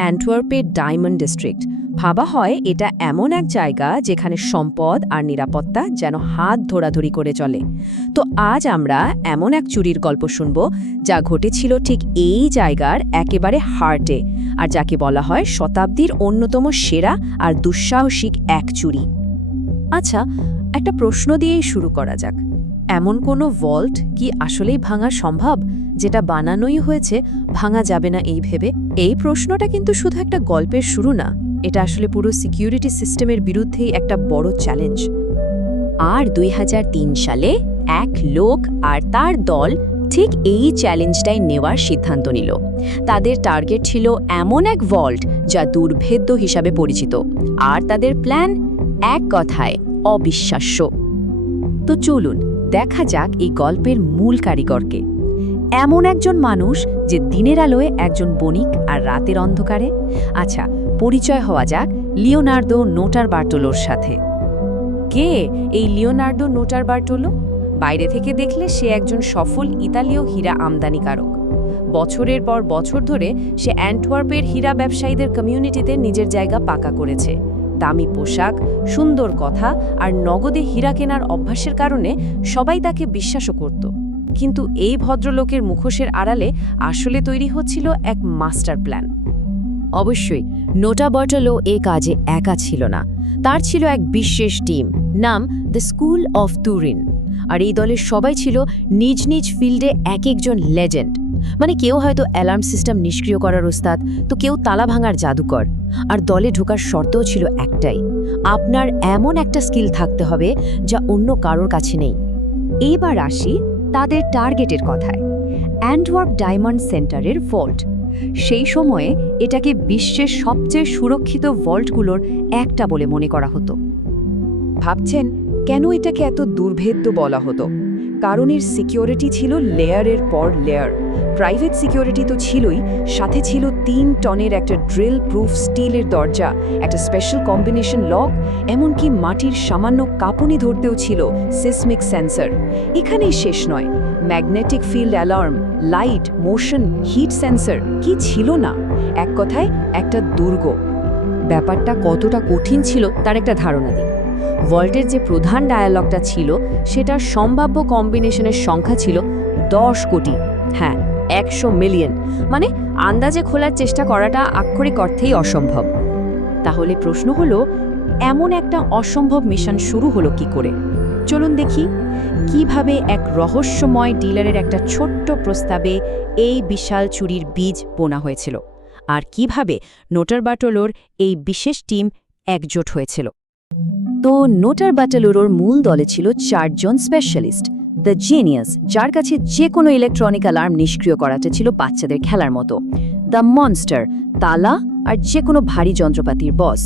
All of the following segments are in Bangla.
অ্যান্টওয়ার্পের ডায়মন্ড ডিস্ট্রিক্ট। ভাবা হয় এটা এমন এক জায়গা যেখানে সম্পদ আর নিরাপত্তা যেন হাত ধরাধরি করে চলে। তো আজ আমরা এমন এক চুরির গল্প শুনব যা ঘটেছিল ঠিক এই জায়গার একেবারে হার্টে আর যাকে বলা হয় শতাব্দীর অন্যতম সেরা আর দুঃসাহসিক এক চুরি। আচ্ছা একটা প্রশ্ন দিয়েই শুরু করা যাক। এমন কোনো ভল্ট কি আসলেই ভাঙা সম্ভব? যেটা বানানোই হয়েছে, ভাঙা যাবে না এই ভেবে। এই প্রশ্নটা কিন্তু শুধু একটা গল্পের শুরু না, এটা আসলে পুরো সিকিউরিটি সিস্টেমের বিরুদ্ধেই একটা বড় চ্যালেঞ্জ আর দুই হাজার তিন সালে এক লোক আর তার দল ঠিক এই চ্যালেঞ্জটাই নেওয়ার সিদ্ধান্ত নিল। তাদের টার্গেট ছিল এমন এক ভল্ট যা দুর্ভেদ্য হিসাবে পরিচিত। আর তাদের প্ল্যান এক কথায় অবিশ্বাস্য। তো চলুন, দেখা যাক এই গল্পের মূল কারিগরকে। এমন একজন মানুষ যে দিনের আলোয় একজন বণিক আর রাতের অন্ধকারে? আচ্ছা পরিচয় হওয়া যাক লিওনার্দো নোটার বার্টোলোর সাথে। কে এই লিওনার্দো নোটার বার্টোলো বাইরে থেকে দেখলে সে একজন সফল ইতালীয় হীরা আমদানিকারক। বছরের পর বছর ধরে সে অ্যান্টওয়ার্পের হীরা ব্যবসায়ীদের কমিউনিটিতে নিজের জায়গা পাকা করেছে। দামি পোশাক, সুন্দর কথা আর নগদে হীরা কেনার অভ্যাসের কারণে সবাই তাকে বিশ্বাসও করত। কিন্তু এই ভদ্রলোকের মুখোশের আড়ালে আসলে তৈরি হচ্ছিল এক মাস্টার প্ল্যান। অবশ্যই, নোটা বটলও এ কাজে একা ছিল না। তার ছিল এক বিশেষ টিম, নাম দ্য স্কুল অফ তুরিন। আর এই দলের সবাই ছিল নিজ নিজ ফিল্ডে এক একজন লেজেন্ড। মানে কেউ হয়তো অ্যালার্ম সিস্টেম নিষ্ক্রিয় করার ওস্তাদ, তো কেউ তালা ভাঙার জাদুকর। আর দলে ঢোকার শর্তও ছিল একটাই, আপনার এমন একটা স্কিল থাকতে হবে যা অন্য কারোর কাছে নেই। এইবার আসি তাদের টার্গেটের কথায়। অ্যান্ডওয়ার্ক ডায়মন্ড সেন্টারের ভল্ট সেই সময়ে এটাকে বিশ্বের সবচেয়ে সুরক্ষিত ভল্টগুলোর একটা বলে মনে করা হতো। ভাবছেন, কেন এটাকে এত দুর্ভেদ্য বলা হতো? কারণ এর সিকিউরিটি ছিল লেয়ারের পর লেয়ার প্রাইভেট সিকিউরিটি তো ছিলই, সাথে ছিল তিন টনের একটা ড্রিল প্রুফ স্টিলের দরজা, একটা স্পেশাল কম্বিনেশন লক এমনকি মাটির সামান্য কাঁপুনি ধরতেও ছিল সিসমিক সেন্সর এখানেই শেষ নয় magnetic field alarm light motion heat sensor কি ছিল না? এক কথায়, একটা দুর্গ। ব্যাপারটা কতটা কঠিন ছিল, তার একটা ধারণা দিই। ভল্টের যে প্রধান ডায়ালগটা ছিল, সেটার সম্ভাব্য কম্বিনেশনের সংখ্যা ছিল দশ কোটি। হ্যাঁ একশো মিলিয়ন মানে আন্দাজে খোলার চেষ্টা করাটা আক্ষরিক অর্থেই অসম্ভব। তাহলে প্রশ্ন হলো, এমন একটা অসম্ভব মিশন শুরু হলো কি করে? চলুন দেখি, কীভাবে এক রহস্যময় ডিলারের একটা ছোট্ট প্রস্তাবে এই বিশাল চুরির বীজ বোনা হয়েছিল? আর কীভাবে নোটার বাটলোর এই বিশেষ টিম একজোট হয়েছিল? তো নোটার বাটালুরোর মূল দলে ছিল চারজন স্পেশালিস্ট, দ্য জিনিয়াস, যার কাছে যে কোনো ইলেকট্রনিক অ্যালার্ম নিষ্ক্রিয় করাটা ছিল বাচ্চাদের খেলার মতো, দ্য মনস্টার, তালা আর যে কোনো ভারী যন্ত্রপাতির বস।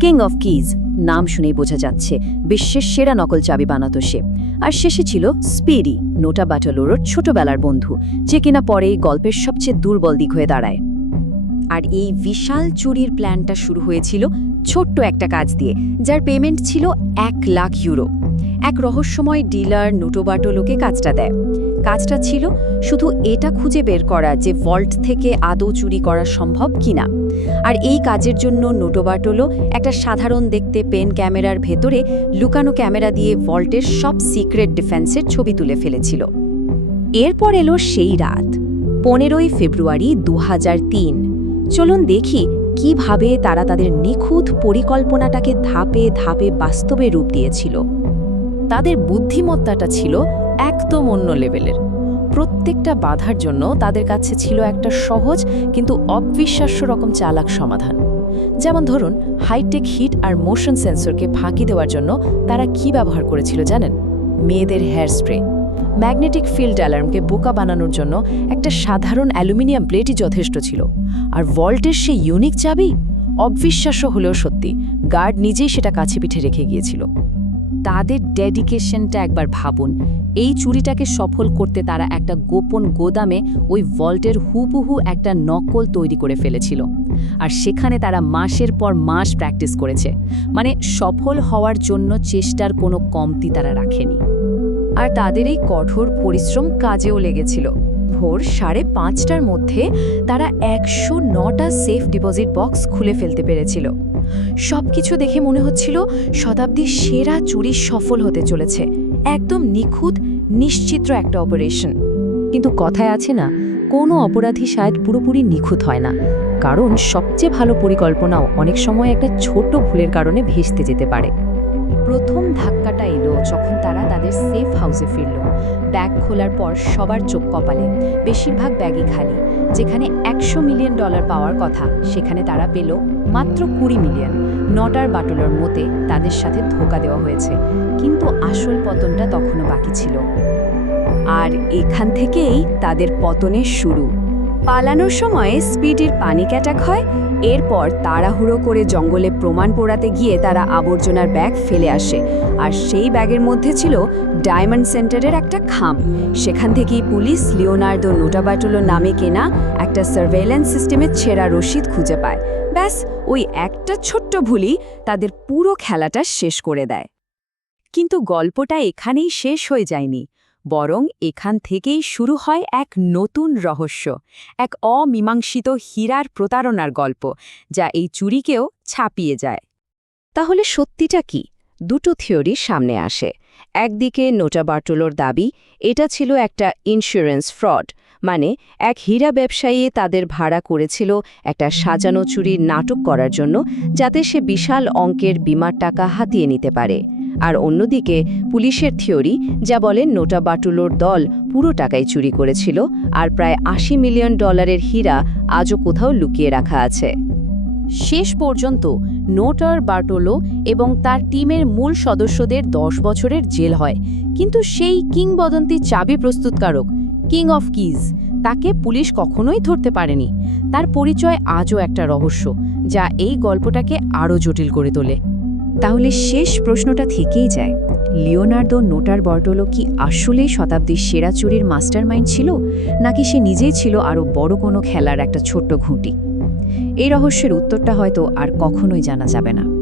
কিং অফ কিজ, নাম শুনেই বোঝা যাচ্ছে, বিশ্বের সেরা নকল চাবি বানাতো সে। আর শেষে ছিল স্পিডি, নোটা বাটালুরোর ছোটবেলার বন্ধু, যে কিনা পরে এই গল্পের সবচেয়ে দুর্বল দিক হয়ে দাঁড়ায়। আর এই বিশাল চুরির প্ল্যানটা শুরু হয়েছিল ছোট্ট একটা কাজ দিয়ে, যার পেমেন্ট ছিল এক লাখ ইউরো। এক রহস্যময় ডিলার নোটোবাটোলোকে কাজটা দেয়। কাজটা ছিল শুধু এটা খুঁজে বের করা যে ভল্ট থেকে আদৌ চুরি করা সম্ভব কিনা। আর এই কাজের জন্য নোটোবাটোলো একটা সাধারণ দেখতে পেন ক্যামেরার ভেতরে লুকানো ক্যামেরা দিয়ে ভল্টের সব সিক্রেট ডিফেন্সের ছবি তুলে ফেলেছিল। এরপর এলো সেই রাত, পনেরোই ফেব্রুয়ারি দু হাজার তিন। চলুন দেখি কীভাবে তারা তাদের নিখুঁত পরিকল্পনাটাকে ধাপে ধাপে বাস্তবে রূপ দিয়েছিল। তাদের বুদ্ধিমত্তাটা ছিল একদম অন্য লেভেলের। প্রত্যেকটা বাধার জন্য তাদের কাছে ছিল একটা সহজ কিন্তু অবিশ্বাস্য রকম চালাক সমাধান। যেমন ধরুন হাইটেক হিট আর মোশন সেন্সরকে ফাঁকি দেওয়ার জন্য তারা কি ব্যবহার করেছিল জানেন? মেয়েদের হেয়ার স্প্রে ম্যাগনেটিক ফিল্ড অ্যালার্মকে বোকা বানানোর জন্য একটা সাধারণ অ্যালুমিনিয়াম প্লেটই যথেষ্ট ছিল। আর ভল্টের সেই ইউনিক চাবি? অবিশ্বাস্য হলেও সত্যি, গার্ড নিজেই সেটা কাছে পিঠে রেখে গিয়েছিল। তাদের ডেডিকেশনটা একবার ভাবুন। এই চুরিটাকে সফল করতে তারা একটা গোপন গোদামে ওই ভল্টের হুবহু একটা নকল তৈরি করে ফেলেছিল। আর সেখানে তারা মাসের পর মাস প্র্যাকটিস করেছে। মানে সফল হওয়ার জন্য চেষ্টার কোনো কমতি তারা রাখেনি। আর তাদের এই কঠোর পরিশ্রম কাজেও লেগেছিল। ভোর সাড়ে পাঁচটার মধ্যে তারা একশো নটা সেফ ডিপোজিট বক্স খুলে ফেলতে পেরেছিল। সবকিছু দেখে মনে হচ্ছিল শতাব্দীর সেরা চুরি সফল হতে চলেছে। একদম নিখুঁত নিশ্চিত্র একটা অপারেশন। কিন্তু কথায় আছে না, কোনো অপরাধী শায়দ পুরোপুরি নিখুঁত হয় না। কারণ সবচেয়ে ভালো পরিকল্পনাও অনেক সময় একটা ছোট ভুলের কারণে ভেস্তে যেতে পারে। প্রথম ধাক্কাটা এলো যখন তারা তাদের সেফ হাউসে ফিরল। ব্যাগ খোলার পর সবার চোখ কপালে, বেশিরভাগ ব্যাগই খালি, যেখানে একশো মিলিয়ন ডলার পাওয়ার কথা, সেখানে তারা পেল মাত্র কুড়ি মিলিয়ন নটার বাটলার মতে তাদের সাথে ধোকা দেওয়া হয়েছে, কিন্তু আসল পতনটা তখনও বাকি ছিল। আর এখান থেকেই তাদের পতনের শুরু। পালানোর সময় স্পিডের পানিক অ্যাটাক হয়, এরপর তাড়াহুড়ো করে জঙ্গলে প্রমাণ পোড়াতে গিয়ে তারা আবর্জনার ব্যাগ ফেলে আসে। আর সেই ব্যাগের মধ্যে ছিল ডায়মন্ড সেন্টারের একটা খাম। সেখান থেকেই পুলিশ লিওনার্দো নোটাবাটুলো নামে কেনা একটা সার্ভেলেন্স সিস্টেমের ছেঁড়া রসিদ খুঁজে পায়। ব্যাস, ওই একটা ছোট্ট ভুলই তাদের পুরো খেলাটা শেষ করে দেয়। কিন্তু গল্পটা এখানেই শেষ হয়ে যায়নি। বরং এখান থেকেই শুরু হয় এক নতুন রহস্য, এক অমীমাংসিত হীরার প্রতারণার গল্প, যা এই চুরিকেও ছাপিয়ে যায়। তাহলে সত্যিটা কি? দুটো থিওরি সামনে আসে। একদিকে নোটা বার্টোলোর দাবি, এটা ছিল একটা ইন্স্যুরেন্স ফ্রড মানে এক হীরা ব্যবসায়ী তাদের ভাড়া করেছিল একটা সাজানো চুরির নাটক করার জন্য, যাতে সে বিশাল অঙ্কের বিমার টাকা হাতিয়ে নিতে পারে। আর অন্যদিকে পুলিশের থিওরি, যা বলে নোটা বাটুলোর দল পুরো টাকাই চুরি করেছিল আর প্রায় আশি মিলিয়ন ডলারের হীরা আজও কোথাও লুকিয়ে রাখা আছে। শেষ পর্যন্ত নোটার বার্টোলো এবং তার টিমের মূল সদস্যদের দশ বছরের জেল হয়, কিন্তু সেই কিংবদন্তি চাবি প্রস্তুতকারক, কিং অফ কিজ, তাকে পুলিশ কখনোই ধরতে পারেনি। তার পরিচয় আজও একটা রহস্য, যা এই গল্পটাকে আরও জটিল করে তোলে। তাহলে শেষ প্রশ্নটা থেকেই যায়। লিওনার্দো নোটার বর্টলো কি আসলেই শতাব্দীর সেরা চুরির মাস্টার মাইন্ড ছিল, নাকি সে নিজেই ছিল আরও বড় কোনো খেলার একটা ছোট্ট ঘুঁটি? এই রহস্যের উত্তরটা হয়তো আর কখনোই জানা যাবে না।